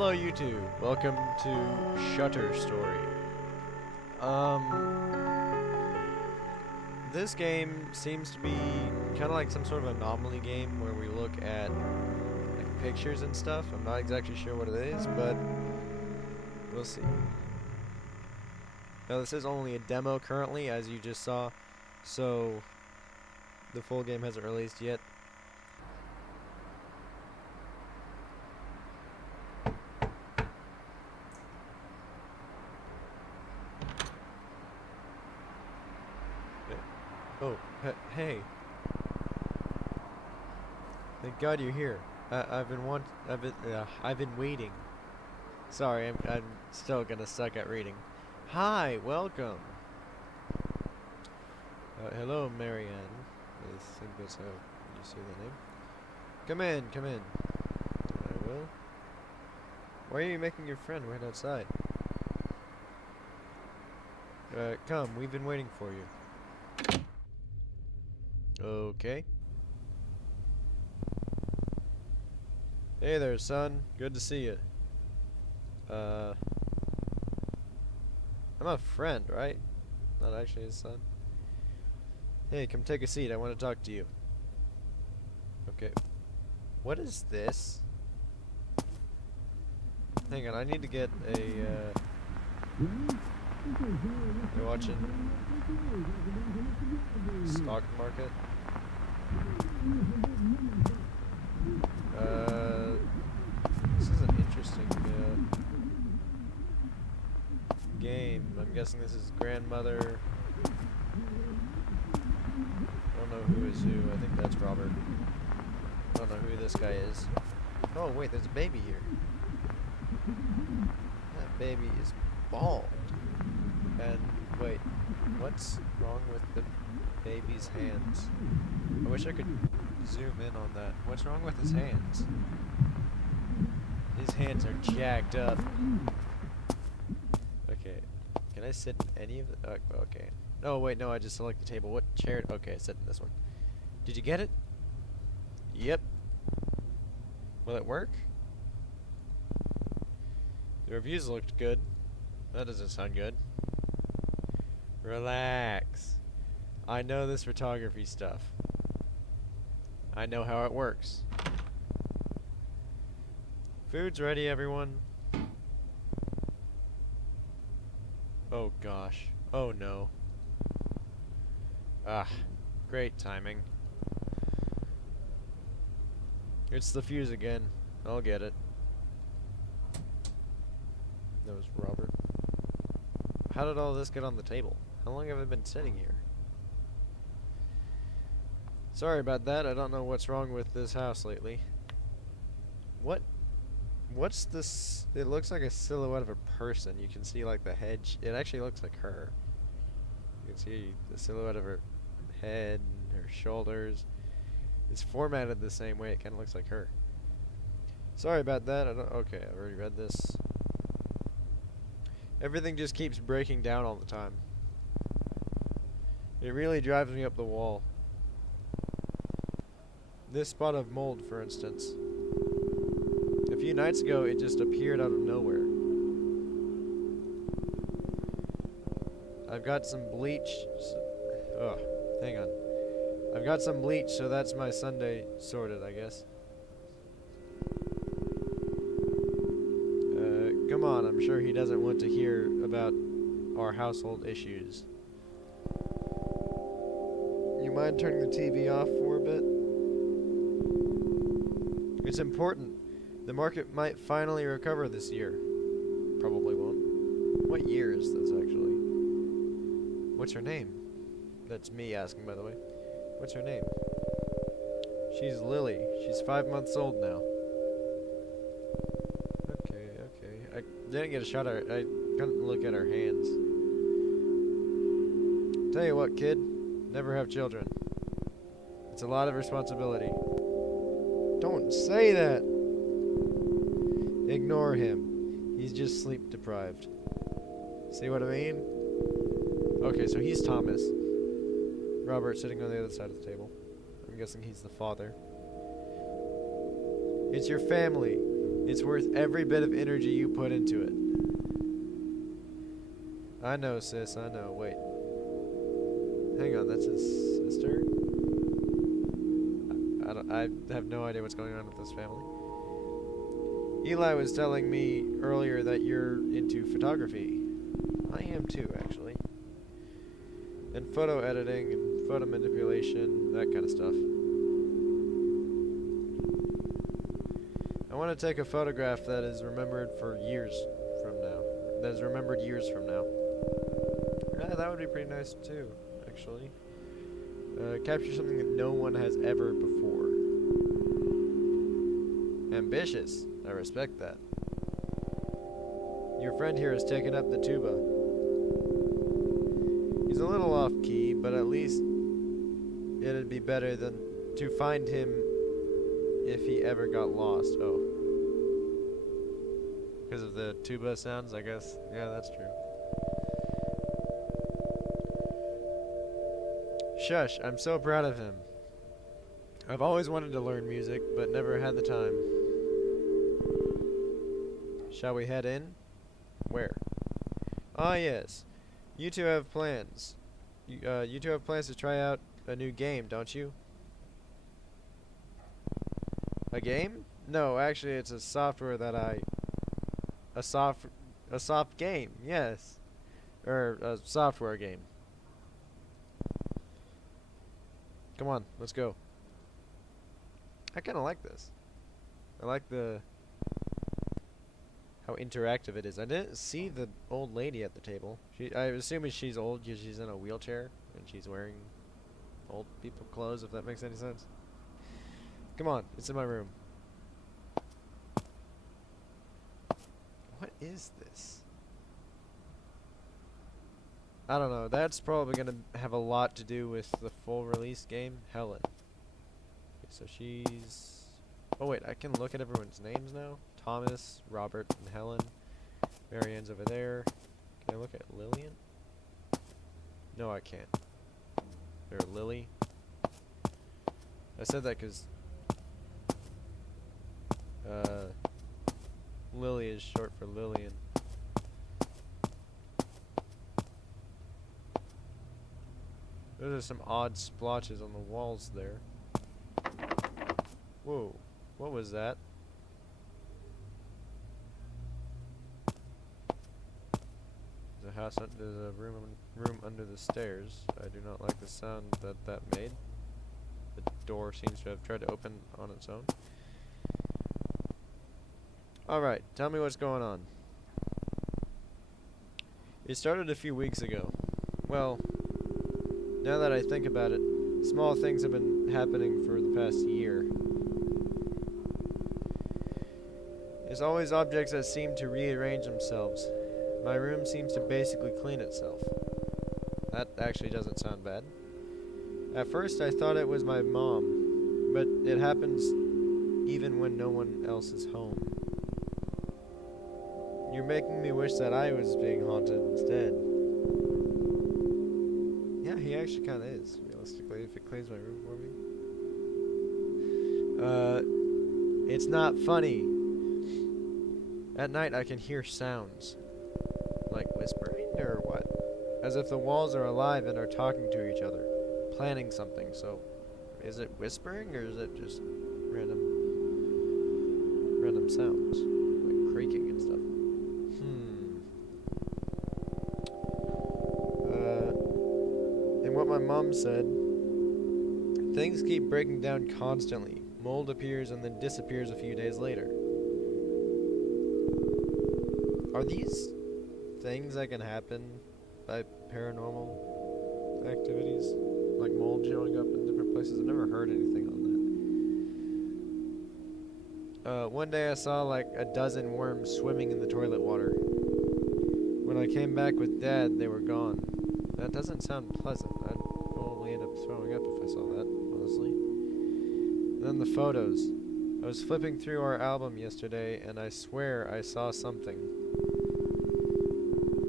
Hello YouTube, welcome to Shutter Story. This game seems to be kind of like some sort of anomaly game where we look at like pictures and stuff. I'm not exactly sure what it is, but we'll see. Now this is only a demo currently, as you just saw, so the full game hasn't released yet. Oh, hey. Thank God you're here. I've been waiting. Sorry, I'm still gonna suck at reading. Hi, welcome. Hello, Marianne. I think that's how you say the name. Come in, come in. I will. Why are you making your friend wait outside? Come, we've been waiting for you. Okay. Hey there, son. Good to see you. I'm a friend, right? Not actually his son. Hey, come take a seat. I want to talk to you. Okay. What is this? Hang on, I need to get a, you're watching stock market? This is an interesting, game. I'm guessing this is grandmother. I don't know who is who. I think that's Robert. I don't know who this guy is. Oh, wait, there's a baby here. That baby is bald. And, wait, what's wrong with the baby's hands? I wish I could zoom in on that. What's wrong with his hands? His hands are jacked up. Okay, can I sit in any of the... okay. Oh, wait, no, I just select the table. What chair? Okay, I sit in this one. Did you get it? Yep. Will it work? The reviews looked good. That doesn't sound good. Relax. I know this photography stuff. I know how it works. Food's ready, everyone. Oh gosh. Oh no. Ah, great timing. It's the fuse again. I'll get it. That was Robert. How did all this get on the table? How long have I been sitting here? Sorry about that. I don't know what's wrong with this house lately. What's this? It looks like a silhouette of a person. You can see like the head. It actually looks like her. You can see the silhouette of her head and her shoulders. It's formatted the same way. It kind of looks like her. Sorry about that. Okay, I've already read this. Everything just keeps breaking down all the time. It really drives me up the wall. This spot of mold, for instance. A few nights ago, it just appeared out of nowhere. I've got some bleach. Oh, hang on. I've got some bleach, so that's my Sunday sorted, I guess. Come on, I'm sure he doesn't want to hear about our household issues. You mind turning the TV off for a bit? It's important. The market might finally recover this year. Probably won't. What year is this, actually? What's her name? That's me asking, by the way. What's her name? She's Lily. She's 5 months old now. Okay, okay. I didn't get a shot at her. I couldn't look at her hands. Tell you what, kid. Never have children. It's a lot of responsibility. Don't say that! Ignore him. He's just sleep deprived. See what I mean? Okay, so he's Thomas. Robert sitting on the other side of the table. I'm guessing he's the father. It's your family. It's worth every bit of energy you put into it. I know, sis, I know. Wait. Hang on, that's his sister? I have no idea what's going on with this family. Eli was telling me earlier that you're into photography. I am too, actually. And photo editing and photo manipulation, that kind of stuff. I want to take a photograph that is remembered for years from now. That is remembered years from now. Yeah, that would be pretty nice too, actually. Capture something that no one has ever before. Ambitious. I respect that. Your friend here has taken up the tuba. He's a little off key, but at least it'd be better than to find him if he ever got lost. Oh. Because of the tuba sounds, I guess. Yeah, that's true. Shush, I'm so proud of him. I've always wanted to learn music, but never had the time. Shall we head in? Where? Ah, yes. You two have plans. You two have plans to try out a new game, don't you? A game? No, actually, it's a software that a soft game, yes. Or a software game. Come on, let's go. I kind of like this. I like how interactive it is. I didn't see the old lady at the table. I'm assuming she's old because she's in a wheelchair and she's wearing old people clothes, if that makes any sense. Come on, it's in my room. What is this? I don't know. That's probably going to have a lot to do with the full release game. Helen. Okay, so she's... Oh wait, I can look at everyone's names now. Thomas, Robert, and Helen. Marianne's over there. Can I look at Lillian? No, I can't. Or Lily. I said that because Lily is short for Lillian. Those are some odd splotches on the walls there. Whoa, what was that? There's a house. There's a room under the stairs. I do not like the sound that made. The door seems to have tried to open on its own. Alright, tell me what's going on. It started a few weeks ago. Well, now that I think about it, small things have been happening for the past year. There's always objects that seem to rearrange themselves. My room seems to basically clean itself. That actually doesn't sound bad. At first I thought it was my mom, but it happens even when no one else is home. You're making me wish that I was being haunted instead. Yeah, he actually kind of is, realistically, if it cleans my room for me. It's not funny. At night I can hear sounds. Like whispering, or what? As if the walls are alive and are talking to each other. Planning something, so... Is it whispering, or is it just random sounds? Like creaking and stuff. And what my mom said, things keep breaking down constantly. Mold appears and then disappears a few days later. Are these things that can happen by paranormal activities? Like mold showing up in different places? I've never heard anything on that. One day I saw like a dozen worms swimming in the toilet water. When I came back with Dad, they were gone. That doesn't sound pleasant. I'd probably end up throwing up if I saw that, honestly. And then the photos. I was flipping through our album yesterday, and I swear I saw something.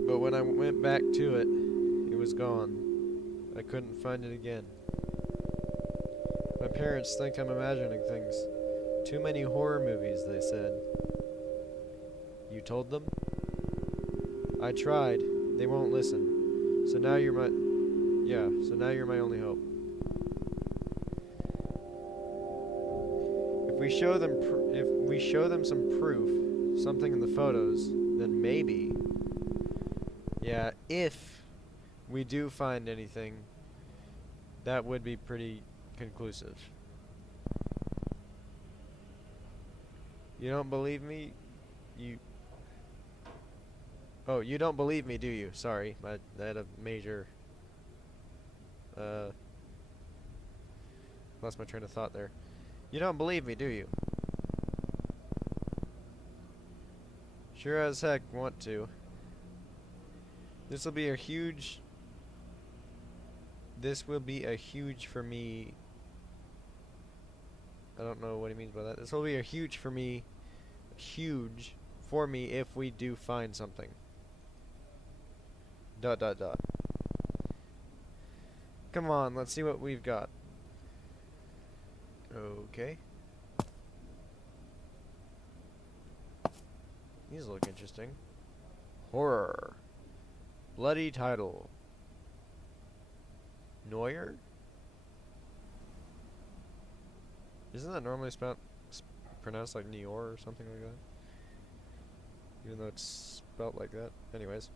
But when I went back to it, it was gone. I couldn't find it again. My parents think I'm imagining things. Too many horror movies, they said. You told them? I tried. They won't listen. So now you're my... Yeah, so now you're my only hope. If we show them some proof, something in the photos, then maybe... Yeah, if we do find anything, that would be pretty conclusive. You don't believe me? Oh, you don't believe me, do you? Sorry, I had a major... lost my train of thought there. You don't believe me, do you? Sure as heck want to. This will be a huge for me. I don't know what he means by that. This will be a huge for me if we do find something. ... Come on, let's see what we've got. Okay. These look interesting. Horror. Bloody title. Neuer? Isn't that normally pronounced like Nior or something like that? Even though it's spelt like that. Anyways.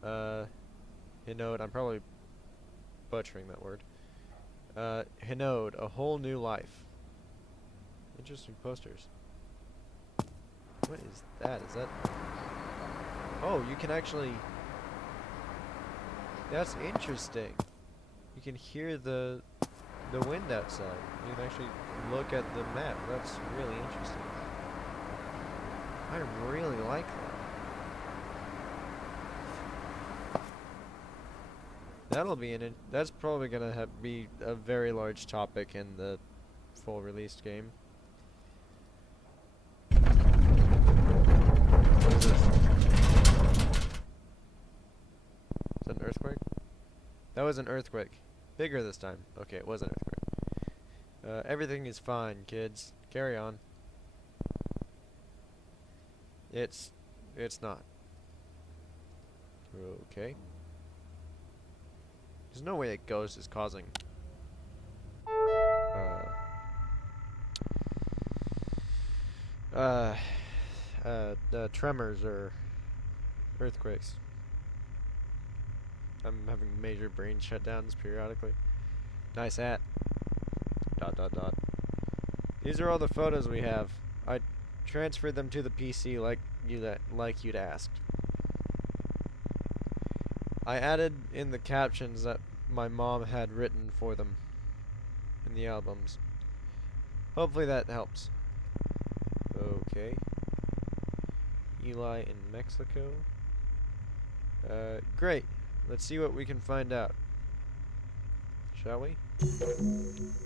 Hinode, I'm probably butchering that word. Hinode, A Whole New Life. Interesting posters. What is that? Is that... Oh, you can actually... That's interesting. You can hear the wind outside. You can actually look at the map. That's really interesting. I really like that. That'll be that's probably gonna be a very large topic in the full released game. What is this? Is that an earthquake? That was an earthquake. Bigger this time. Okay, it was an earthquake. Everything is fine, kids. Carry on. It's not. Okay. There's no way a ghost is causing tremors or earthquakes. I'm having major brain shutdowns periodically. Nice hat. ... These are all the photos we have. I transferred them to the PC like you'd asked. I added in the captions that my mom had written for them in the albums. Hopefully that helps. Okay. Eli in Mexico. Great. Let's see what we can find out. Shall we?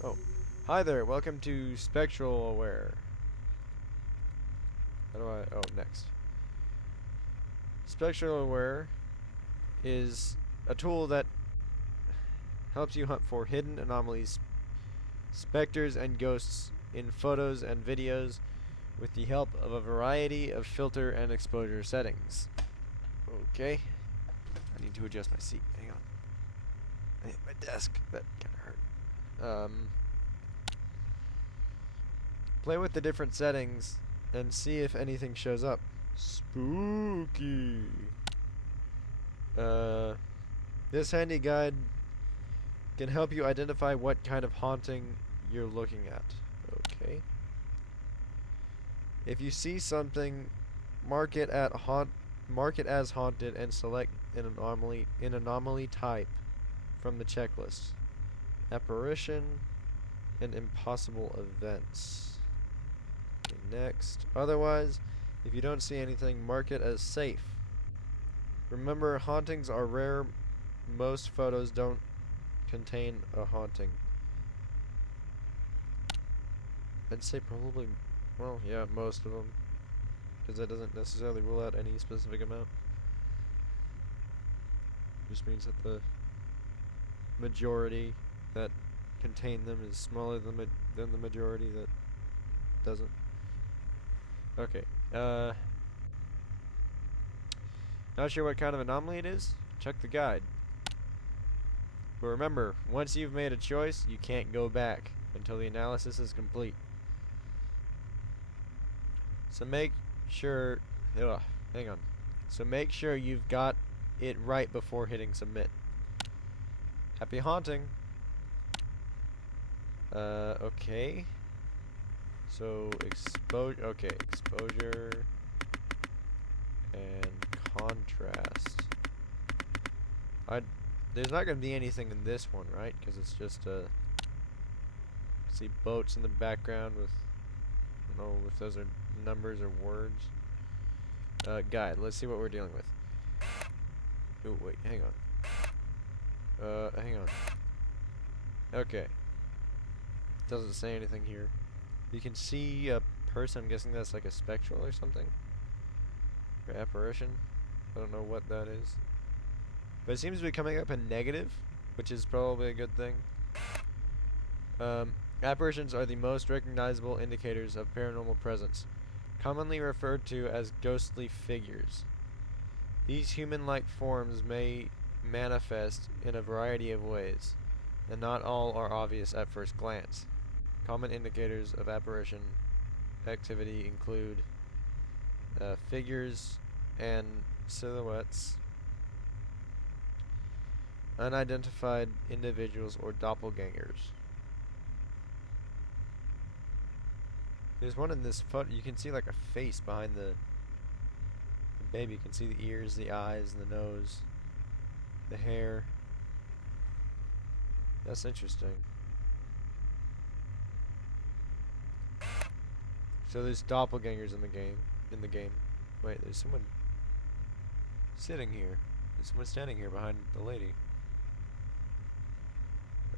Oh. Hi there, welcome to Spectral Aware. How do I... Oh, next. Spectral Aware is a tool that helps you hunt for hidden anomalies, specters, and ghosts in photos and videos with the help of a variety of filter and exposure settings. Okay. I need to adjust my seat. Hang on. I hit my desk. That kind of hurt. Play with the different settings and see if anything shows up. Spooky. This handy guide can help you identify what kind of haunting you're looking at. Okay. If you see something, mark it as haunted and select an anomaly type from the checklist. Apparition and impossible events. Okay, next. Otherwise, if you don't see anything, mark it as safe. Remember, hauntings are rare. Most photos don't contain a haunting. I'd say probably, well, yeah, most of them. Because that doesn't necessarily rule out any specific amount. Just means that the majority that contain them is smaller than the majority that doesn't. Okay, Not sure what kind of anomaly it is? Check the guide. But remember, once you've made a choice, you can't go back until the analysis is complete. So make sure... hang on. So make sure you've got it right before hitting submit. Happy haunting! Okay. So, exposure and contrast. There's not going to be anything in this one, right? Because it's just see boats in the background with, I don't know if those are numbers or words. Guide, let's see what we're dealing with. Oh, wait, hang on. Hang on. Okay. Doesn't say anything here. You can see a person, I'm guessing that's like a spectral or something. Or apparition. I don't know what that is. But it seems to be coming up in negative, which is probably a good thing. Apparitions are the most recognizable indicators of paranormal presence, commonly referred to as ghostly figures. These human-like forms may manifest in a variety of ways, and not all are obvious at first glance. Common indicators of apparition activity include figures and silhouettes, unidentified individuals or doppelgangers. There's one in this photo. You can see like a face behind the baby. You can see the ears, the eyes, the nose, the hair. That's interesting. So there's doppelgangers in the game. Wait, there's someone sitting here. There's someone standing here behind the lady.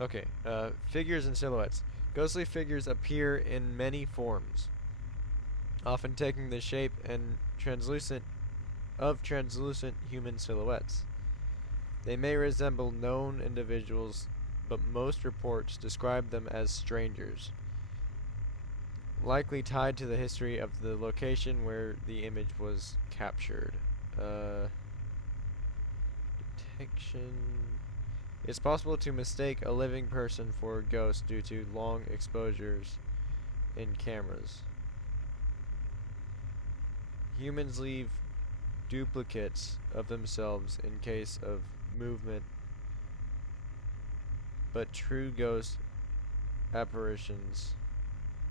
Okay, figures and silhouettes. Ghostly figures appear in many forms, often taking the shape and translucent human silhouettes. They may resemble known individuals, but most reports describe them as strangers, likely tied to the history of the location where the image was captured. Detection. It's possible to mistake a living person for a ghost due to long exposures in cameras. Humans leave duplicates of themselves in case of movement, but true ghost apparitions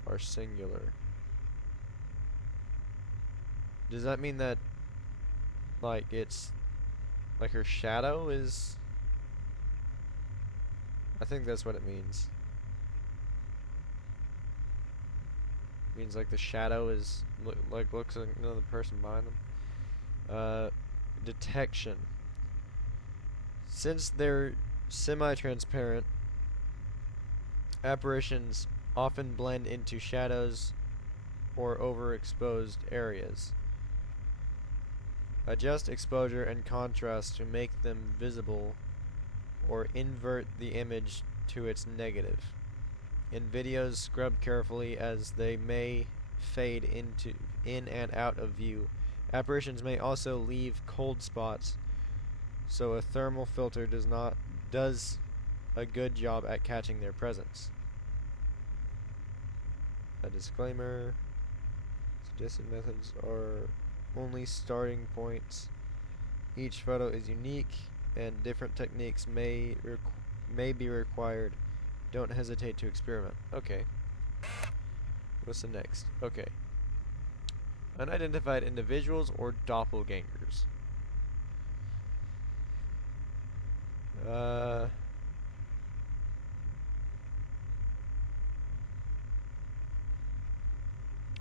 are singular. Does that mean that, like, it's like her shadow is... I think that's what it means. It means like the shadow is looks like another person behind them. Detection. Since they're semi-transparent, apparitions often blend into shadows or overexposed areas. Adjust exposure and contrast to make them visible, or invert the image to its negative. In videos, scrub carefully as they may fade in and out of view. Apparitions may also leave cold spots, so a thermal filter does a good job at catching their presence. A disclaimer: suggested methods are only starting points. Each photo is unique, and different techniques may be required. Don't hesitate to experiment. Okay. What's the next? Okay. Unidentified individuals or doppelgangers.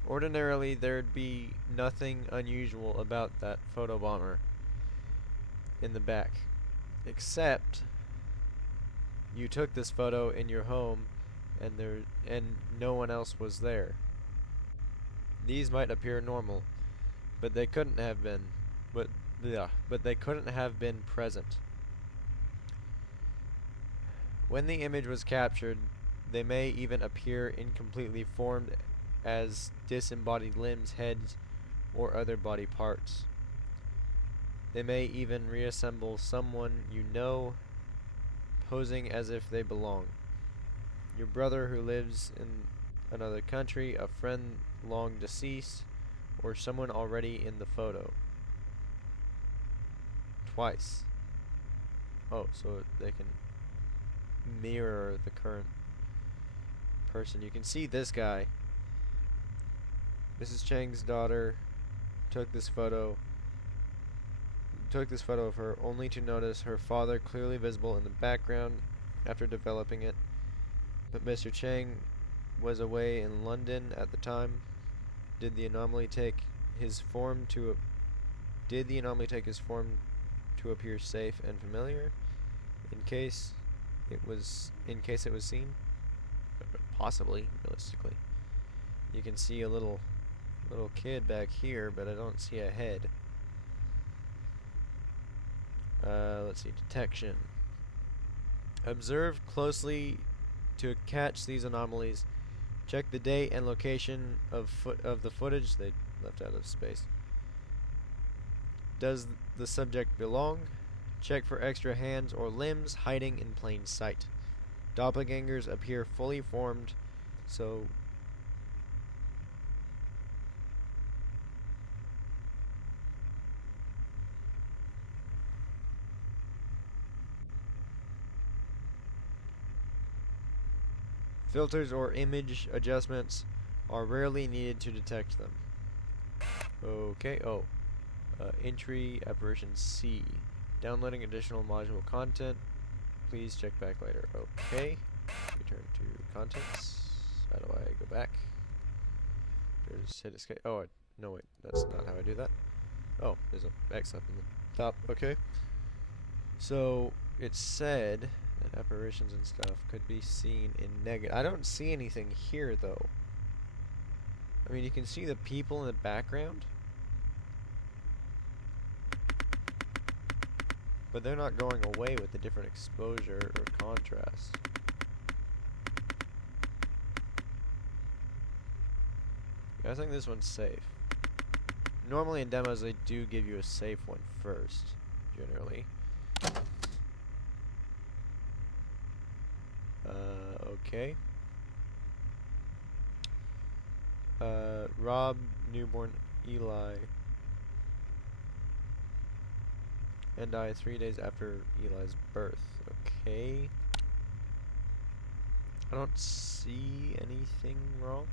Ordinarily, there'd be nothing unusual about that photo bomber in the back, except you took this photo in your home and no one else was there. These might appear normal, but they couldn't have been. But they couldn't have been present. When the image was captured, they may even appear incompletely formed as disembodied limbs, heads, or other body parts. They may even reassemble someone you know, posing as if they belong. Your brother who lives in another country, a friend long deceased, or someone already in the photo. Twice. Oh, so they can mirror the current person. You can see this guy. Mrs. Chang's daughter took this photo of her only to notice her father clearly visible in the background after developing it. But Mr. Chang was away in London at the time. Did the anomaly take his form to appear safe and familiar in case it was seen? Possibly, realistically. You can see a little kid back here, but I don't see a head. Let's see, detection. Observe closely to catch these anomalies. Check the date and location of the footage. They left out of space. Does the subject belong? Check for extra hands or limbs hiding in plain sight. Doppelgangers appear fully formed, so filters or image adjustments are rarely needed to detect them. Okay, entry apparition C. Downloading additional module content. Please check back later. Okay. Return to contents. How do I go back? Just hit escape. Oh, no wait, that's not how I do that. Oh, there's a X up in the top. Okay. So, it said that apparitions and stuff could be seen in negative. I don't see anything here, though. I mean, you can see the people in the background, but they're not going away with the different exposure or contrast. Yeah, I think this one's safe. Normally in demos they do give you a safe one first, generally. Okay. Rob, newborn Eli, and died 3 days after Eli's birth. Okay. I don't see anything wrong.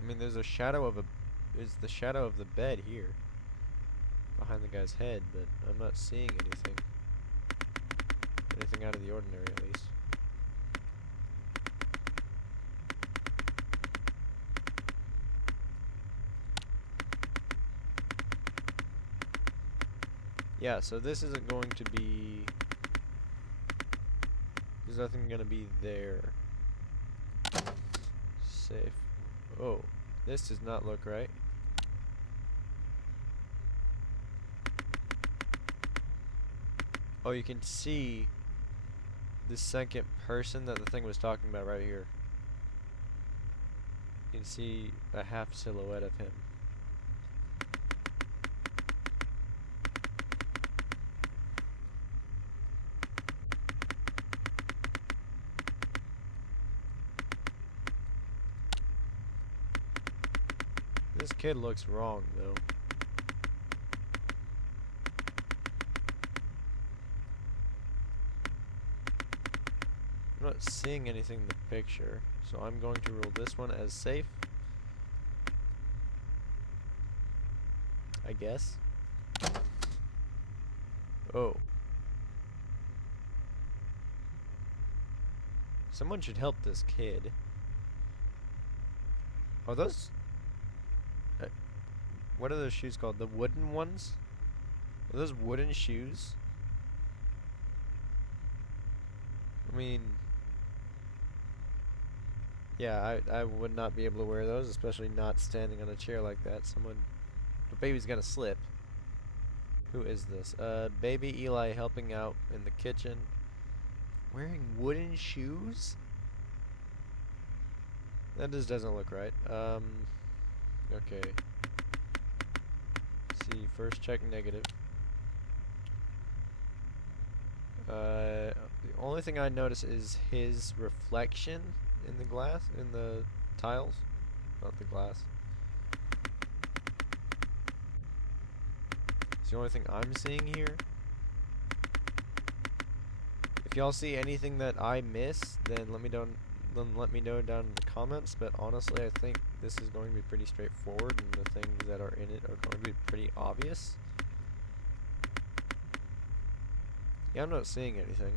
I mean, there's the shadow of the bed here behind the guy's head, but I'm not seeing anything out of the ordinary, at least. Yeah, so this isn't going to be... There's nothing gonna be there. Safe. Oh, this does not look right. Oh, you can see the second person that the thing was talking about right here. You can see a half silhouette of him. This kid looks wrong, though. I'm not seeing anything in the picture, so I'm going to rule this one as safe. I guess. Oh. Someone should help this kid. Are those... what are those shoes called? The wooden ones? Are those wooden shoes? I mean... yeah, I would not be able to wear those, especially not standing on a chair like that. The baby's gonna slip. Who is this? Baby Eli helping out in the kitchen. Wearing wooden shoes? That just doesn't look right. Okay. See, first check negative. The only thing I notice is his reflection in the glass, in the tiles, not the glass. It's the only thing I'm seeing here. If y'all see anything that I miss, then let me know down in the comments. But honestly, I think this is going to be pretty straightforward, and the things that are in it are going to be pretty obvious. Yeah, I'm not seeing anything.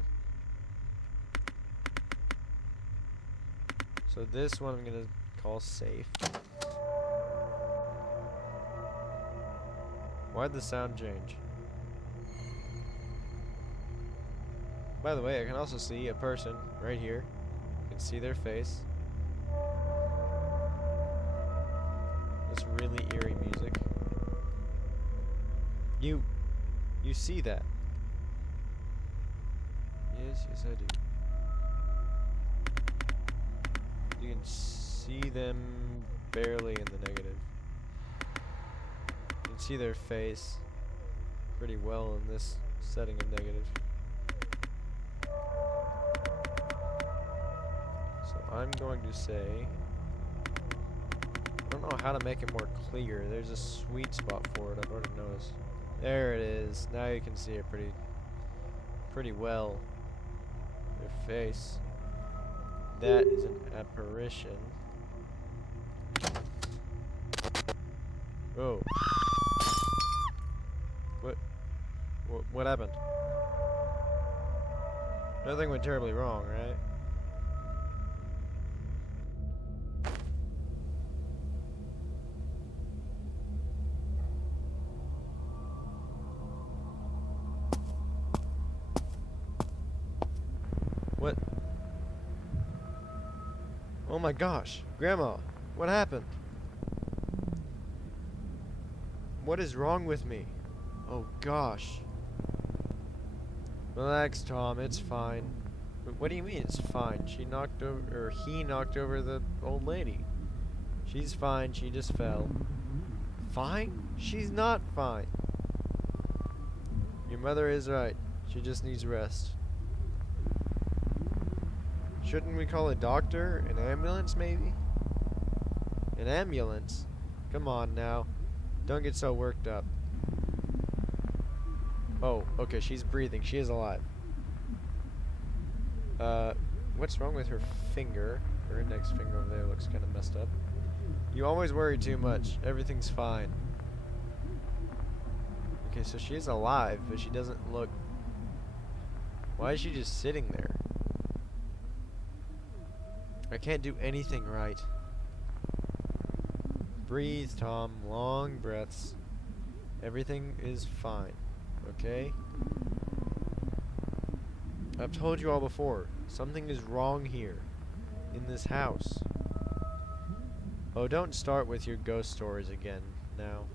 So this one I'm gonna call safe. Why'd the sound change? By the way, I can also see a person right here. You can see their face. That's really eerie music. You see that? Yes, I do. You can see them barely in the negative. You can see their face pretty well in this setting of negative. So I'm going to say, I don't know how to make it more clear. There's a sweet spot for it, I've already noticed. There it is. Now you can see it pretty well. Their face. That is an apparition. Oh. What happened? Nothing went terribly wrong, right? What? Oh my gosh, Grandma, what happened? What is wrong with me? Oh gosh. Relax, Tom, it's fine. But what do you mean it's fine? He knocked over the old lady. She's fine, she just fell. Fine? She's not fine. Your mother is right. She just needs rest. Shouldn't we call a doctor? An ambulance, maybe? An ambulance? Come on now. Don't get so worked up. Oh, okay, she's breathing. She is alive. What's wrong with her finger? Her index finger over there looks kind of messed up. You always worry too much. Everything's fine. Okay, so she is alive, but she doesn't look... Why is she just sitting there? I can't do anything right. Breathe, Tom. Long breaths. Everything is fine. Okay? I've told you all before. Something is wrong here. In this house. Oh, don't start with your ghost stories again now.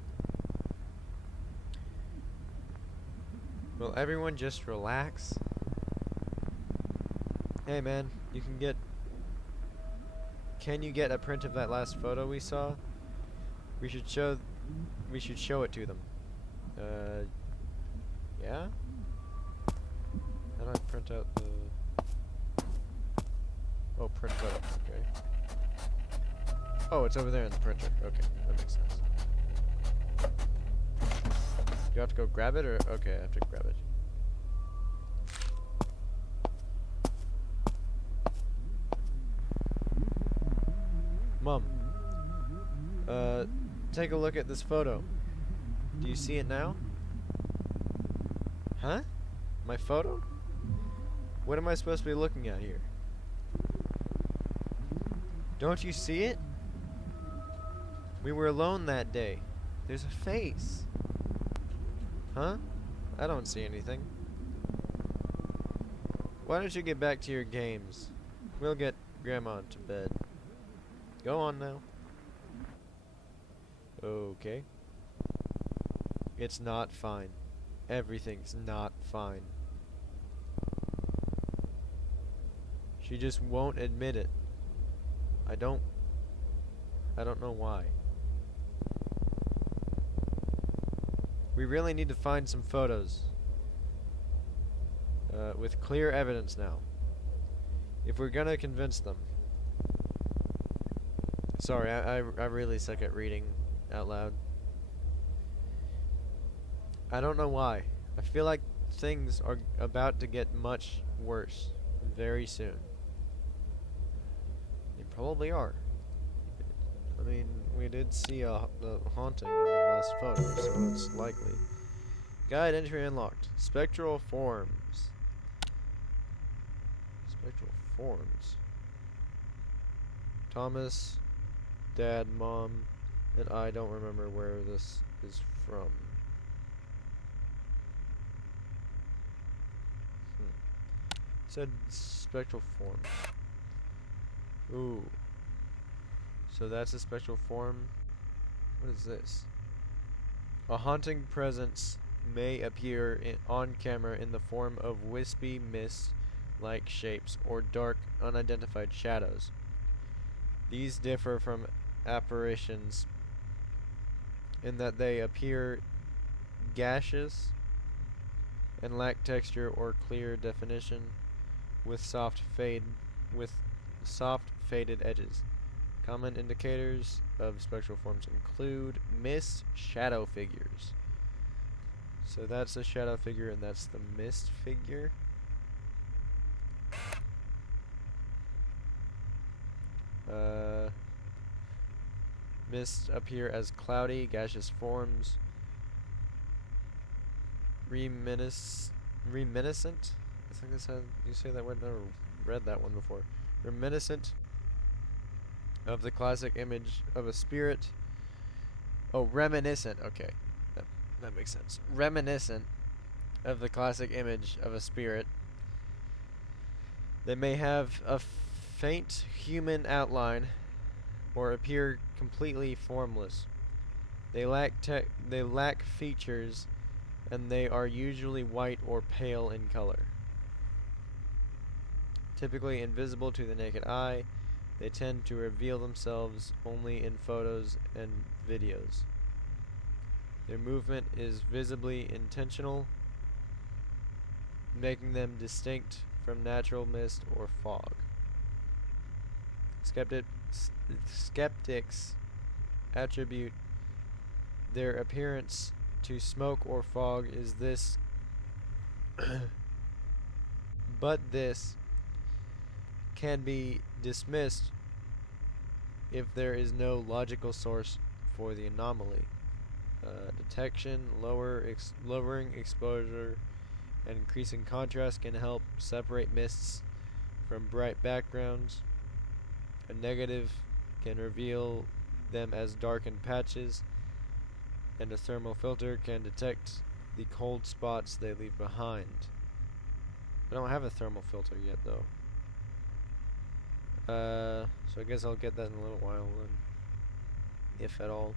Will everyone just relax? Hey man, you can get... Can you get a print of that last photo we saw? We should show it to them. Yeah? How do I print out the... Oh, print photo, okay. Oh, it's over there in the printer. Okay, that makes sense. Do you have to go grab it, or... Okay, I have to grab it. Mom. Take a look at this photo. Do you see it now? Huh? My photo? What am I supposed to be looking at here? Don't you see it? We were alone that day. There's a face. Huh? I don't see anything. Why don't you get back to your games? We'll get Grandma to bed. Go on now. Okay. It's not fine. Everything's not fine. She just won't admit it. I don't I don't know why. We really need to find some photos with clear evidence now, if we're gonna convince them. Sorry, I really suck at reading out loud. I don't know why. I feel like things are about to get much worse very soon. They probably are. I mean, we did see the haunting in the last photo, so it's likely. Guide entry unlocked. Spectral forms. Spectral forms. Thomas, Dad, Mom, and I don't remember where this is from. Said spectral form. Ooh. So that's a spectral form. What is this? A haunting presence may appear on camera in the form of wispy mist-like shapes or dark, unidentified shadows. These differ from apparitions in that they appear gaseous and lack texture or clear definition, with soft faded edges. Common indicators of spectral forms include mist shadow figures. So that's a shadow figure and that's the mist figure. Mists appear as cloudy, gaseous forms. Reminiscent? I think that's how you say that word. I've never read that one before. Reminiscent of the classic image of a spirit. Oh, reminiscent. Okay. That makes sense. Reminiscent of the classic image of a spirit. They may have a faint human outline or appear completely formless. They lack features, and they are usually white or pale in color. Typically invisible to the naked eye, they tend to reveal themselves only in photos and videos. Their movement is visibly intentional, making them distinct from natural mist or fog. Skeptics attribute their appearance to smoke or fog is this but this can be dismissed if there is no logical source for the anomaly. Detection, lowering exposure, and increasing contrast can help separate mists from bright backgrounds. A negative can reveal them as darkened patches, and a thermal filter can detect the cold spots they leave behind. I don't have a thermal filter yet, though. So I guess I'll get that in a little while, then, if at all.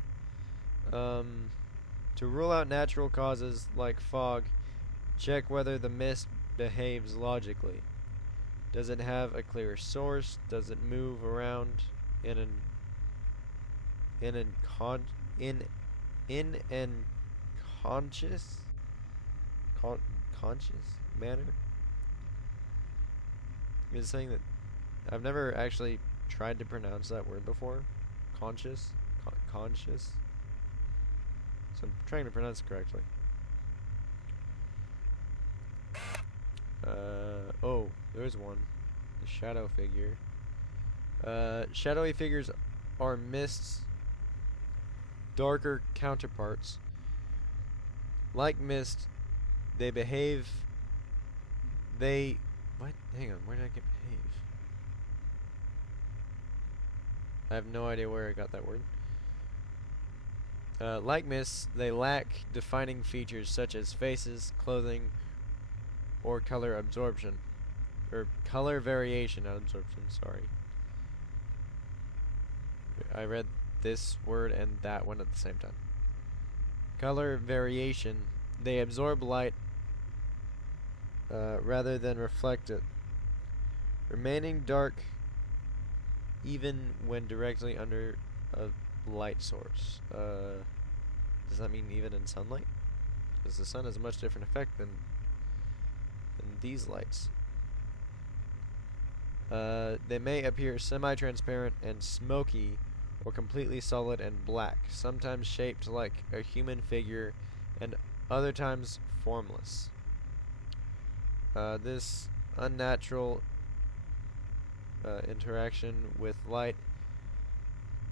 To rule out natural causes like fog, check whether the mist behaves logically. Does it have a clear source? Does it move around in an conscious manner? Is saying that I've never actually tried to pronounce that word before. Conscious? Conscious? So I'm trying to pronounce it correctly. Oh, there's one. The shadow figure. Shadowy figures are mist's darker counterparts. Like mist, they behave. What? Hang on, where did I get behave? I have no idea where I got that word. Like mists, they lack defining features such as faces, clothing, or color absorption. Or color variation, not absorption, sorry. I read this word and that one at the same time. Color variation, they absorb light rather than reflect it, remaining dark even when directly under a light source. Does that mean even in sunlight? Because the sun has a much different effect than these lights. They may appear semi-transparent and smoky, or completely solid and black, sometimes shaped like a human figure, and other times formless. This unnatural interaction with light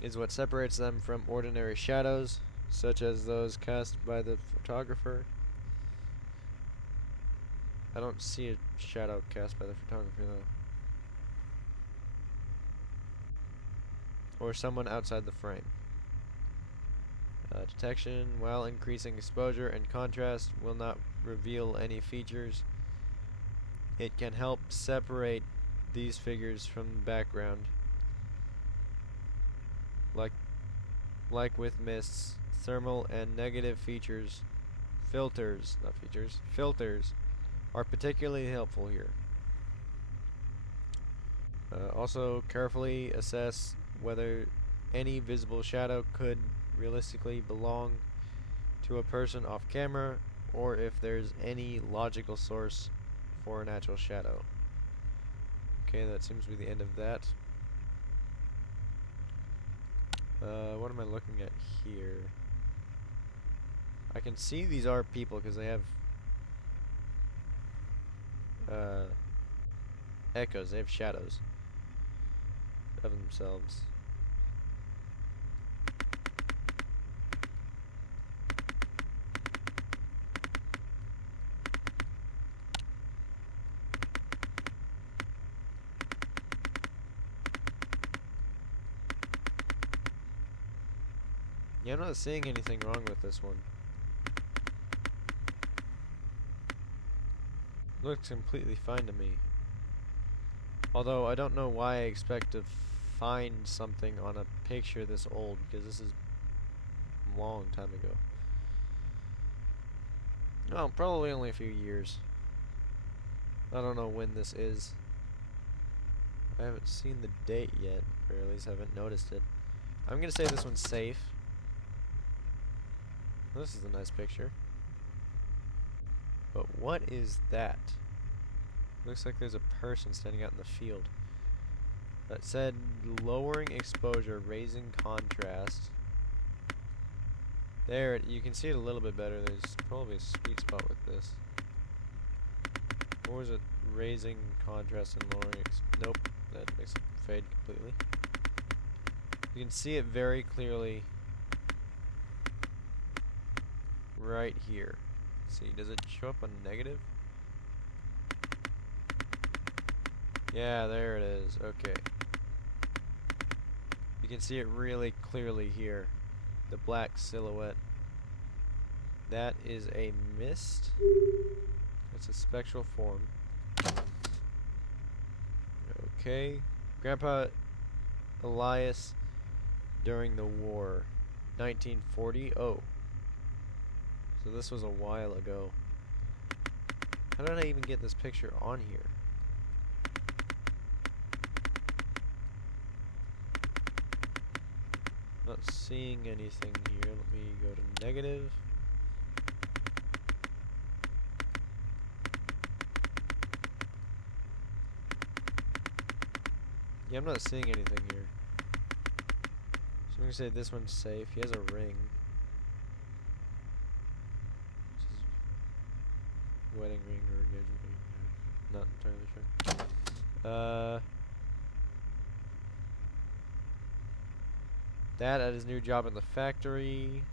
is what separates them from ordinary shadows, such as those cast by the photographer. I don't see a shadow cast by the photographer, though. Or someone outside the frame. Detection, while increasing exposure and contrast, will not reveal any features. It can help separate these figures from the background. Like with mists, thermal and negative filters are particularly helpful here. Also, carefully assess whether any visible shadow could realistically belong to a person off camera, or if there's any logical source for a natural shadow. Okay, that seems to be the end of that. What am I looking at here? I can see these are people because they have echoes, they have shadows of themselves. Yeah, I'm not seeing anything wrong with this one. Looks completely fine to me. Although I don't know why I expect to find something on a picture this old, because this is a long time ago. No, probably only a few years. I don't know when this is. I haven't seen the date yet, or at least haven't noticed it. I'm gonna say this one's safe. This is a nice picture. But what is that? Looks like there's a person standing out in the field. That said, lowering exposure, raising contrast. There, you can see it a little bit better. There's probably a sweet spot with this. Or is it raising contrast and lowering nope, that makes it fade completely. You can see it very clearly right here. See, does it show up on negative? Yeah, there it is. Okay. You can see it really clearly here. The black silhouette. That is a mist. It's a spectral form. Okay. Grandpa Elias during the war. 1940. Oh. So this was a while ago. How did I even get this picture on here? Not seeing anything here. Let me go to negative. Yeah, I'm not seeing anything here. So I'm gonna say this one's safe. He has a ring. Wedding ring or engagement ring. Not entirely sure. That at his new job in the factory.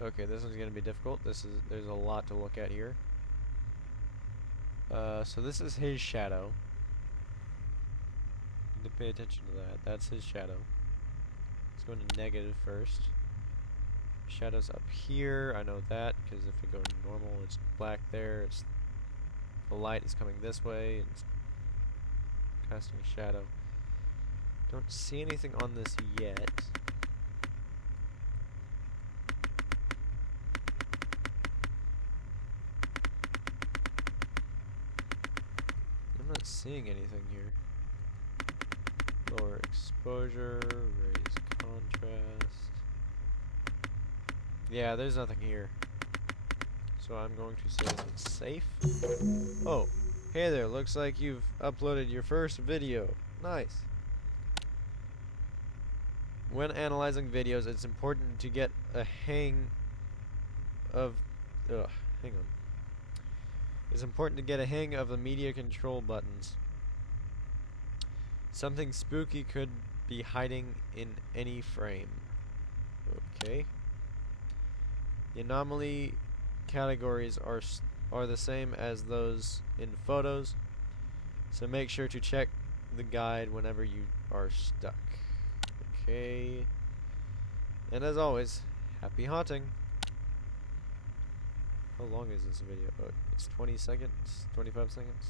Okay, this one's gonna be difficult. There's a lot to look at here. So this is his shadow. Need to pay attention to that. That's his shadow. Let's go into negative first. Shadows up here, I know that, because if we go normal, it's black there. The light is coming this way, and it's casting a shadow. Don't see anything on this yet. I'm not seeing anything here. Lower exposure, raise contrast. Yeah, there's nothing here. So I'm going to say this one's safe. Oh, hey there, looks like you've uploaded your first video. Nice. When analyzing videos, it's important to get a hang of... hang on. It's important to get a hang of the media control buttons. Something spooky could be hiding in any frame. Okay. The anomaly categories are the same as those in photos, so make sure to check the guide whenever you are stuck. Okay. And as always, happy haunting. How long is this video? Oh, it's 20 seconds? 25 seconds?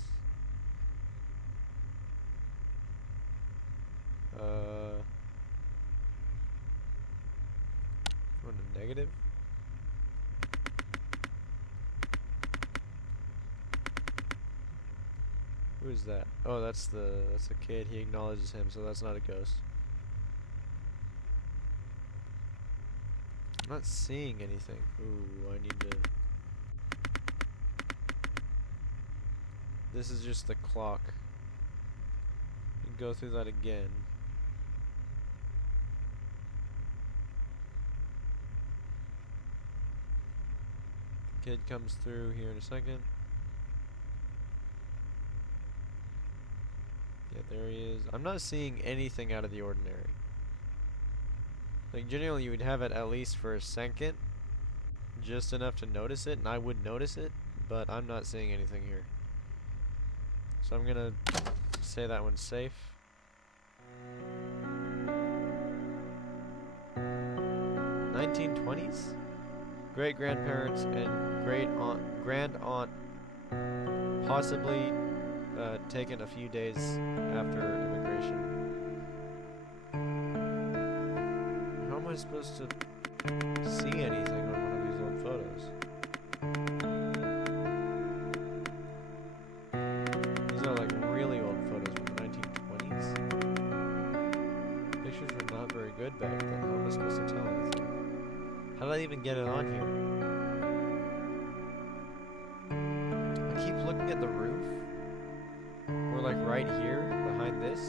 On a negative? Who is that? Oh, that's the kid. He acknowledges him, so that's not a ghost. I'm not seeing anything. Ooh, I need to... This is just the clock. You can go through that again. Kid comes through here in a second. Yeah, there he is. I'm not seeing anything out of the ordinary. Like, generally you would have it at least for a second, just enough to notice it, and I would notice it, but I'm not seeing anything here. So I'm gonna say that one's safe. 1920s? Great-grandparents and grand-aunt possibly taken a few days after immigration. How am I supposed to see anything on one of these old photos? These are like really old photos from the 1920s. Pictures were not very good back then. How am I supposed to tell anything? How did I even get it on here? I keep looking at the roof. Or like right here, behind this.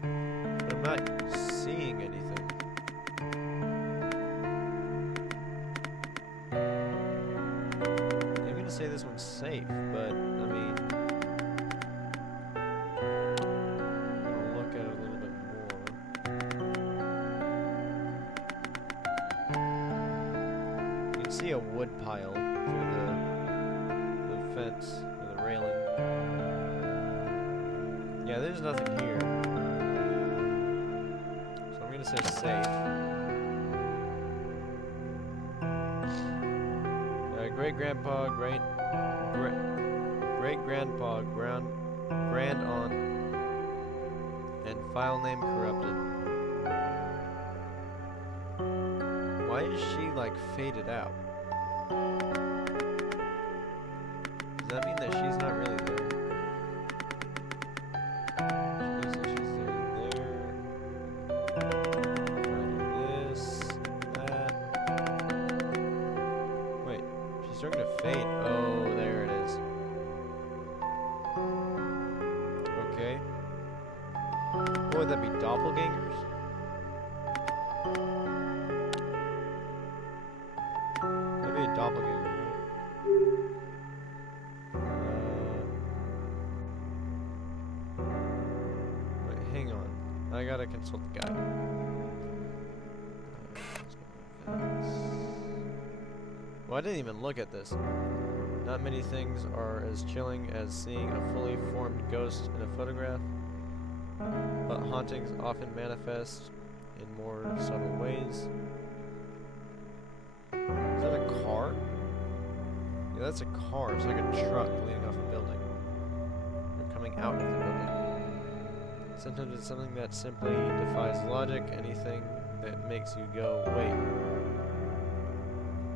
But I'm not seeing anything. I'm gonna say this one's safe, but I mean... I'm gonna look at it a little bit more. You can see a wood pile through the fence, or the railing. Yeah, there's nothing here. So I'm gonna say safe. Great-grandpa, great-grandpa, grand-aunt, and file name corrupted. Why is she, like, faded out? Does that mean that she's not really there? Starting to fade. Oh, there it is. Okay. What would that be? Doppelgangers? That'd be a doppelganger, right? Wait, hang on. I gotta consult the guy. Well, I didn't even look at this. Not many things are as chilling as seeing a fully formed ghost in a photograph, but hauntings often manifest in more subtle ways. Is that a car? Yeah, that's a car. It's like a truck leaning off a building. Or coming out of the building. Sometimes it's something that simply defies logic, anything that makes you go, wait.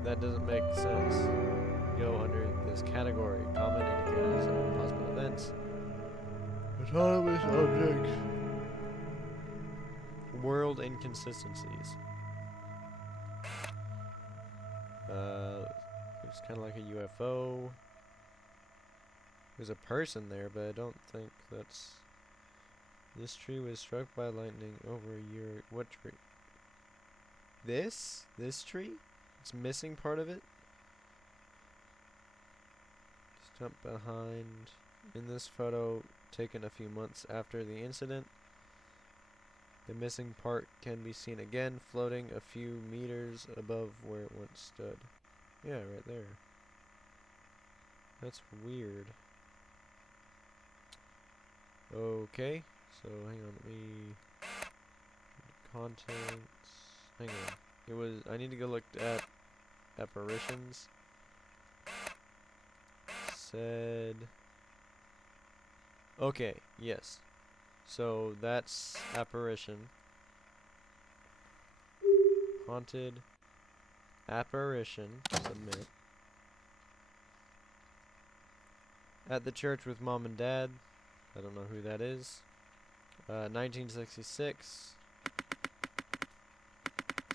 That doesn't make sense. Go under this category. Common indicators of possible events. Autonomous objects world inconsistencies. Looks kind of like a UFO. There's a person there, but I don't think that's... This tree was struck by lightning over a year. What tree? This? This tree? It's missing part of it? Jump behind. In this photo, taken a few months after the incident, the missing part can be seen again, floating a few meters above where it once stood. Yeah, right there. That's weird. Okay, so hang on, let me... Contents... Hang on. It was... I need to go look at apparitions. Said... Okay, yes. So that's apparition. Haunted apparition. Submit. At the church with mom and dad. I don't know who that is. 1966.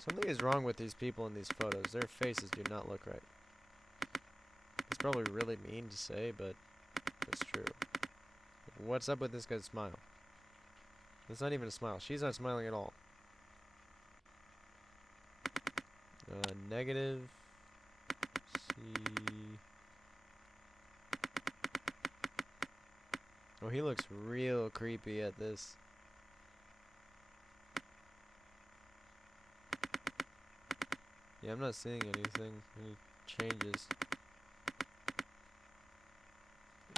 Something is wrong with these people in these photos. Their faces do not look right. It's probably really mean to say, but it's true. What's up with this guy's smile? It's not even a smile. She's not smiling at all. Negative. See. Oh, he looks real creepy at this. Yeah, I'm not seeing anything. Any changes.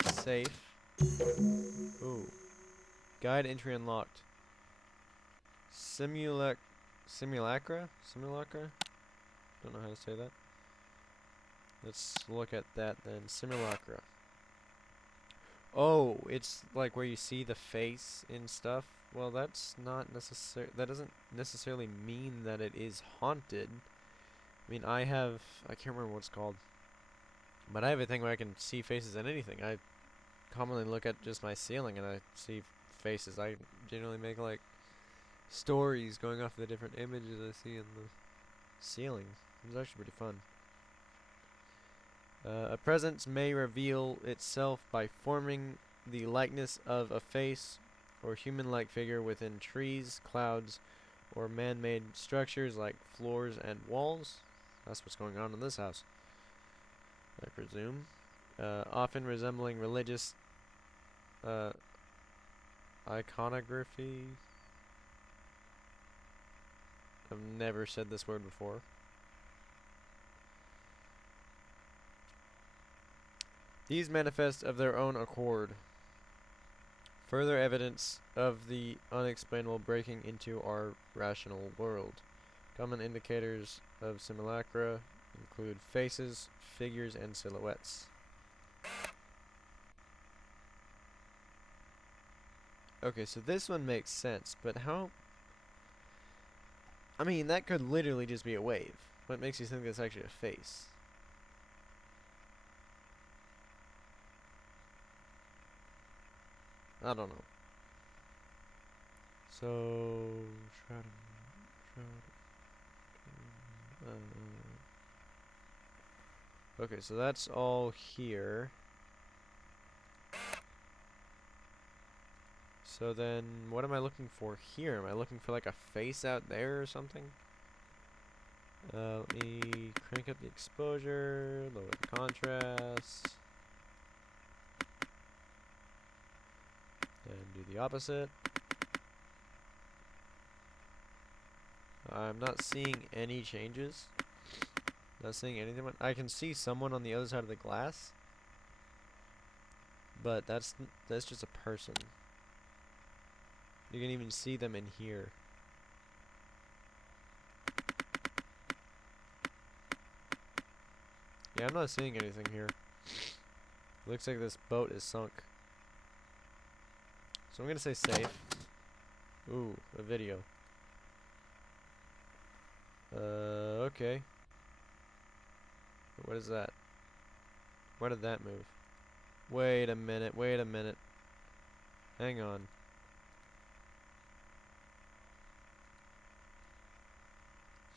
Safe. Ooh. Guide entry unlocked. Simulacra? Simulacra? Don't know how to say that. Let's look at that then. Simulacra. Oh, it's like where you see the face and stuff. Well, that's not necessary. That doesn't necessarily mean that it is haunted. I mean, I can't remember what it's called, but I have a thing where I can see faces in anything. I commonly look at just my ceiling and I see faces. I generally make like stories going off the different images I see in the ceiling. It's actually pretty fun. A presence may reveal itself by forming the likeness of a face or human-like figure within trees, clouds, or man-made structures like floors and walls. That's what's going on in this house, I presume. Often resembling religious iconography. I've never said this word before. These manifest of their own accord. Further evidence of the unexplainable breaking into our rational world. Common indicators of simulacra include faces, figures, and silhouettes. Okay, so this one makes sense, but how... I mean, that could literally just be a wave. What makes you think that's actually a face? I don't know. So... okay, so that's all here. So then, what am I looking for here? Am I looking for like a face out there or something? Let me crank up the exposure, lower the contrast, and do the opposite. I'm not seeing any changes. Not seeing anything. I can see someone on the other side of the glass, but that's just a person. You can even see them in here. Yeah, I'm not seeing anything here. Looks like this boat is sunk. So I'm gonna say safe. Ooh, a video. Okay. What is that? Where did that move? Wait a minute, wait a minute. Hang on.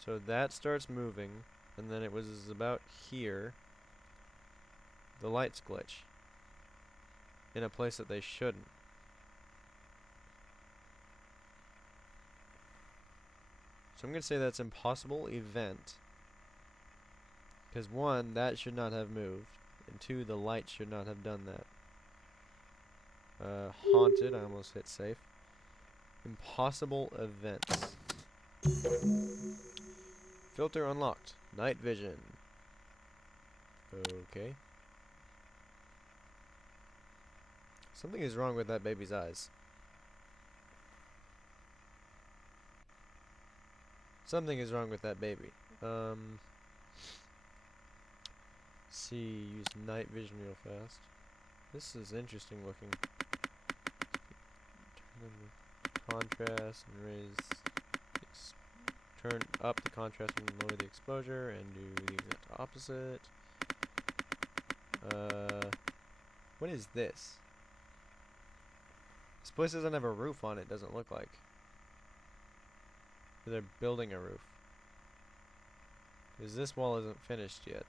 So that starts moving, and then it was about here. The lights glitch in a place that they shouldn't. So I'm going to say that's impossible event. Because one, that should not have moved. And two, the light should not have done that. Haunted, I almost hit safe. Impossible events. Filter unlocked. Night vision. Okay. Something is wrong with that baby's eyes. Something is wrong with that baby. See, use night vision real fast. This is interesting looking. Turn on the contrast and raise. Turn up the contrast and lower the exposure, and do the exact opposite. What is this? This place doesn't have a roof on it, doesn't look like. They're building a roof. Because this wall isn't finished yet.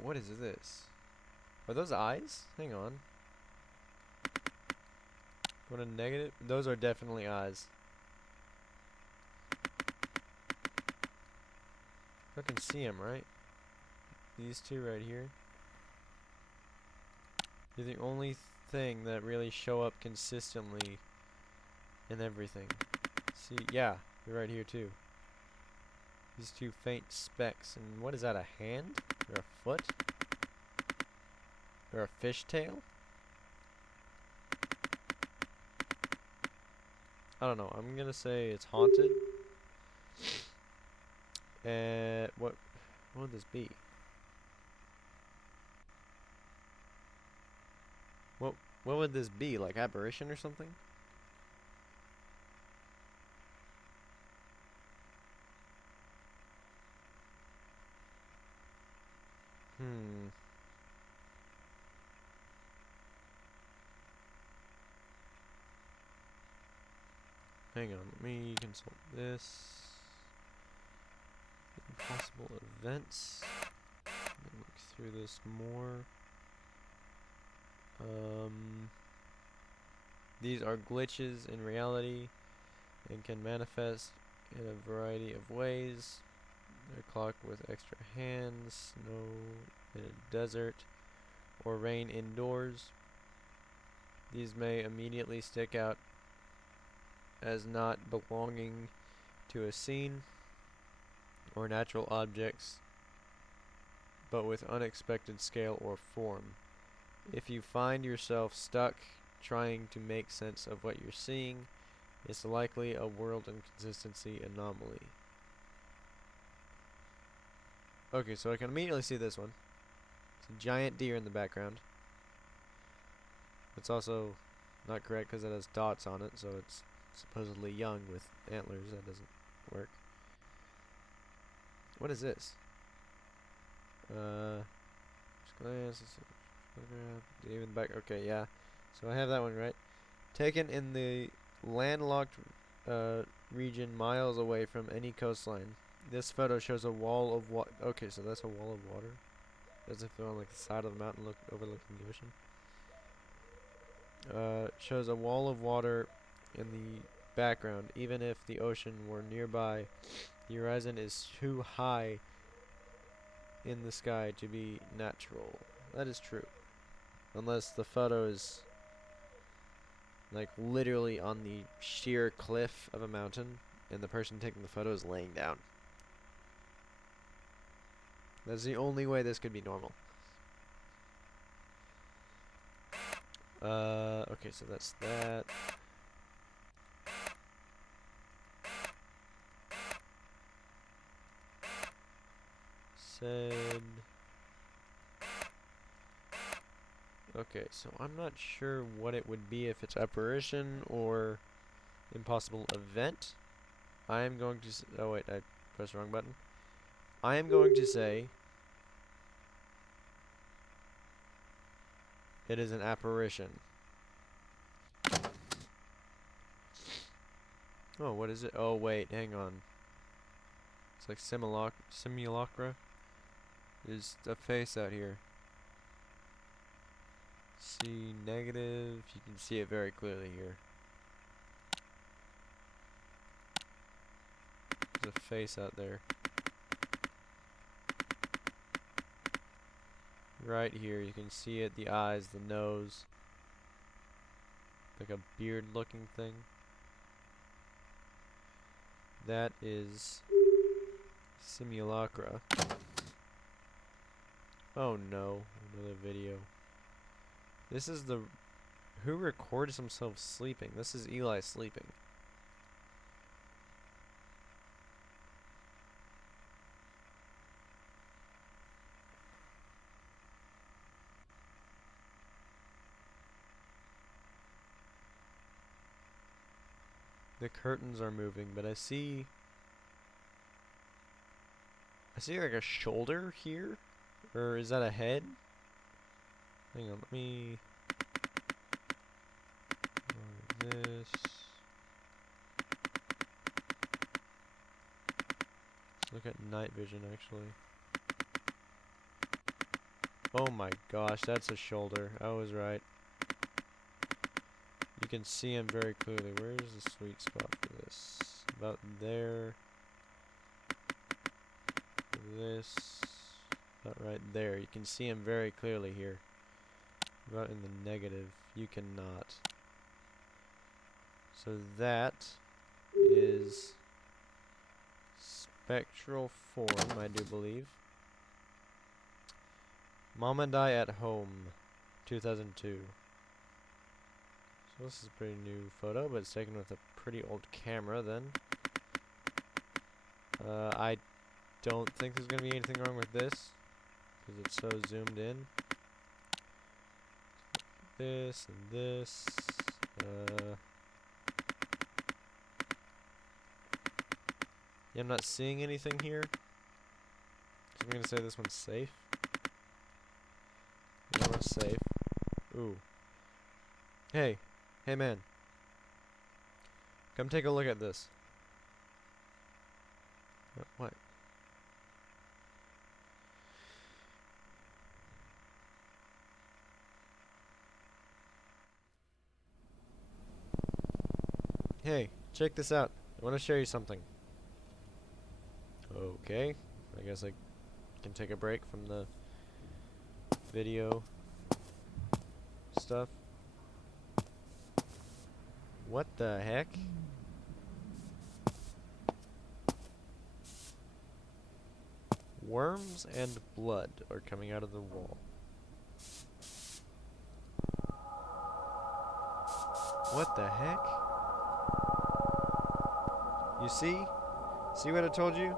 What is this? Are those eyes? Hang on. Go to negative. Those are definitely eyes. I can see them, right? These two right here. They're the only thing that really show up consistently in everything. See, yeah, they're right here too. These two faint specks. And what is that, a hand? Or a foot? Or a fishtail? I don't know. I'm gonna say it's haunted. What would this be? What would this be? Like apparition or something? Hang on, let me consult this. Impossible events. Let me look through this more. These are glitches in reality and can manifest in a variety of ways. A clock with extra hands, snow in a desert, or rain indoors. These may immediately stick out as not belonging to a scene or natural objects, but with unexpected scale or form. If you find yourself stuck trying to make sense of what you're seeing, it's likely a world inconsistency anomaly. Okay, so I can immediately see this one. It's a giant deer in the background. It's also not correct because it has dots on it, so it's supposedly young with antlers. That doesn't work. What is this? Glance. Even back. Okay, yeah. So I have that one right. Taken in the landlocked region miles away from any coastline. This photo shows a wall of water. Okay, so that's a wall of water. Does it feel on like the side of the mountain overlooking the ocean? Shows a wall of water in the background. Even if the ocean were nearby, the horizon is too high in the sky to be natural. That is true. Unless the photo is like literally on the sheer cliff of a mountain and the person taking the photo is laying down. That's the only way this could be normal. Okay, so that's that. Said. Okay, so I'm not sure what it would be if it's apparition or impossible event. I am going to oh wait, I pressed the wrong button. I am going to say it is an apparition. Oh, what is it? Oh, wait, hang on. It's like simulacra. There's a face out here. See negative. You can see it very clearly here. There's a face out there. Right here, you can see it, the eyes, the nose. Like a beard looking thing. That is simulacra. Oh no, another video. This is the... Who records himself sleeping? This is Eli sleeping. The curtains are moving, but I see like a shoulder here? Or is that a head? Hang on, let me... this... Let's look at night vision, actually. Oh my gosh, that's a shoulder. I was right. You can see him very clearly. Where is the sweet spot for this? About there. This. About right there. You can see him very clearly here. About in the negative. You cannot. So that is spectral form, I do believe. Mom and I at Home, 2002. So this is a pretty new photo, but it's taken with a pretty old camera then. I don't think there's going to be anything wrong with this, because it's so zoomed in. This and this. Yeah, I'm not seeing anything here. So I'm going to say this one's safe. That one's safe. Ooh. Hey. Hey, man. Come take a look at this. What? Hey, check this out. I want to show you something. Okay. I guess I can take a break from the video stuff. What the heck? Worms and blood are coming out of the wall. What the heck? You see? See what I told you?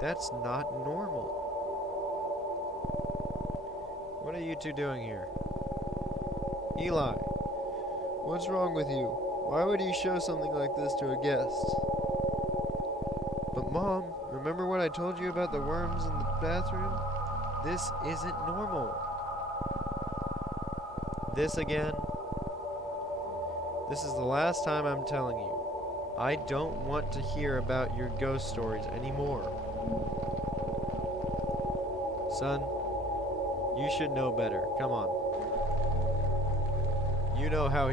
That's not normal. What are you two doing here? Eli, what's wrong with you? Why would you show something like this to a guest? But Mom, remember what I told you about the worms in the bathroom? This isn't normal. This again? This is the last time I'm telling you. I don't want to hear about your ghost stories anymore. Son, you should know better. Come on. You know how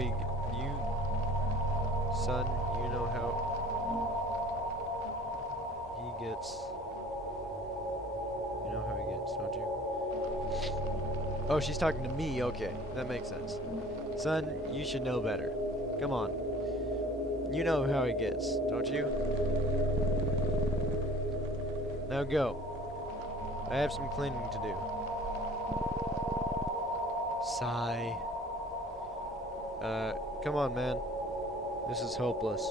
son, you know how he gets. You know how he gets, don't you? Oh, she's talking to me. Okay, that makes sense. Son, you should know better. Come on. You know how he gets, don't you? Now go. I have some cleaning to do. Sigh. Come on, man. This is hopeless.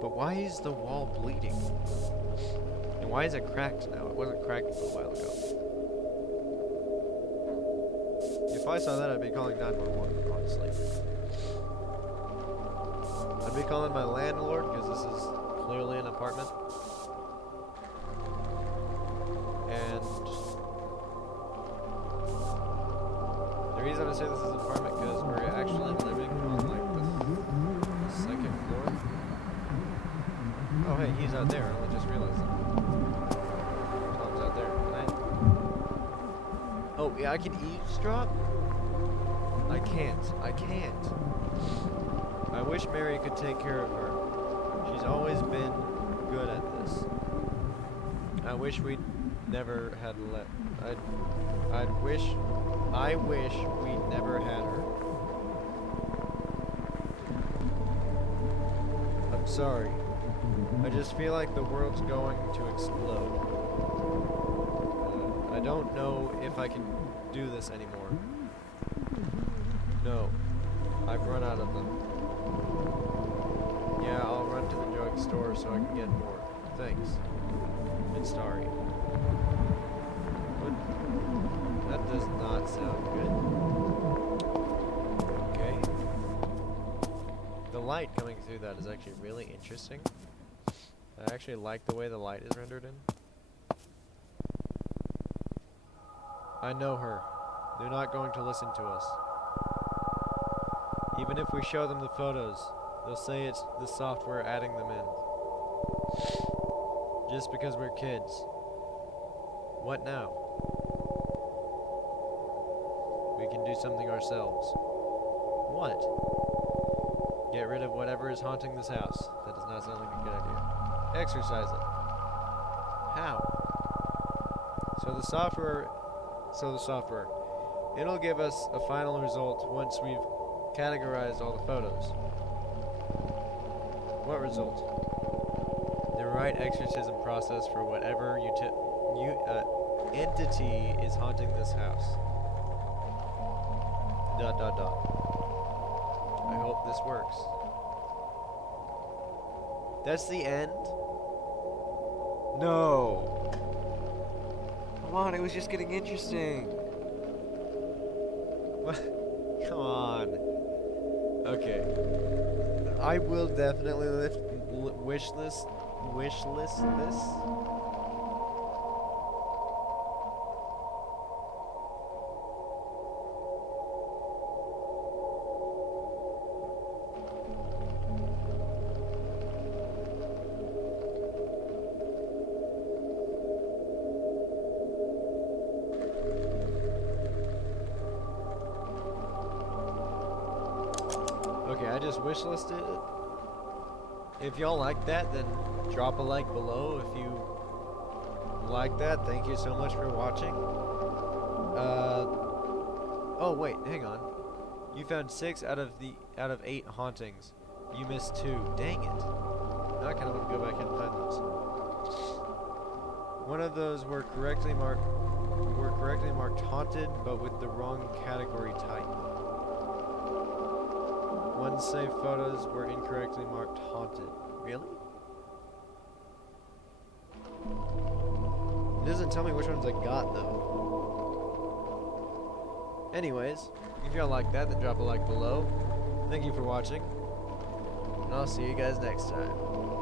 But why is the wall bleeding? And why is it cracked now? It wasn't cracked a while ago. If I saw that, I'd be calling 911, honestly. I'd be calling my landlord, because this is clearly an apartment. And the reason I say this is an apartment, because we're actually living on like the second floor. out there. I only just realized that. Tom's out there. Can I? Oh, yeah, I can eavesdrop? I can't. I can't. I wish Mary could take care of her. She's always been good at this. I wish we'd never had let. I wish we'd never had her. I'm sorry. I just feel like the world's going to explode. I don't know if I can do this anymore. No. I've run out of them. Yeah, I'll run to the drugstore so I can get more. Thanks. And sorry. What? That does not sound good. Okay. The light coming through that is actually really interesting. I actually like the way the light is rendered in. I know her. They're not going to listen to us. Even if we show them the photos, they'll say it's the software adding them in. Just because we're kids. What now? We can do something ourselves. What? Get rid of whatever is haunting this house. That does not sound like a good idea. Exercise it. How? So the software. It'll give us a final result once we've categorized all the photos. What result? The right exorcism process for whatever entity is haunting this house. ... I hope this works. That's the end? No. Come on, it was just getting interesting. What? Come on. Okay. I will definitely wish list this. Okay, I just wishlisted it. If y'all like that, then drop a like below. If you like that, thank you so much for watching. Oh wait, hang on. You found 6 out of 8 hauntings. You missed 2. Dang it. Now I kind of want to go back and find those. One of those were correctly marked haunted, but with the wrong category type. One saved photos were incorrectly marked haunted. Really? It doesn't tell me which ones I got, though. Anyways, if y'all like that, then drop a like below. Thank you for watching, and I'll see you guys next time.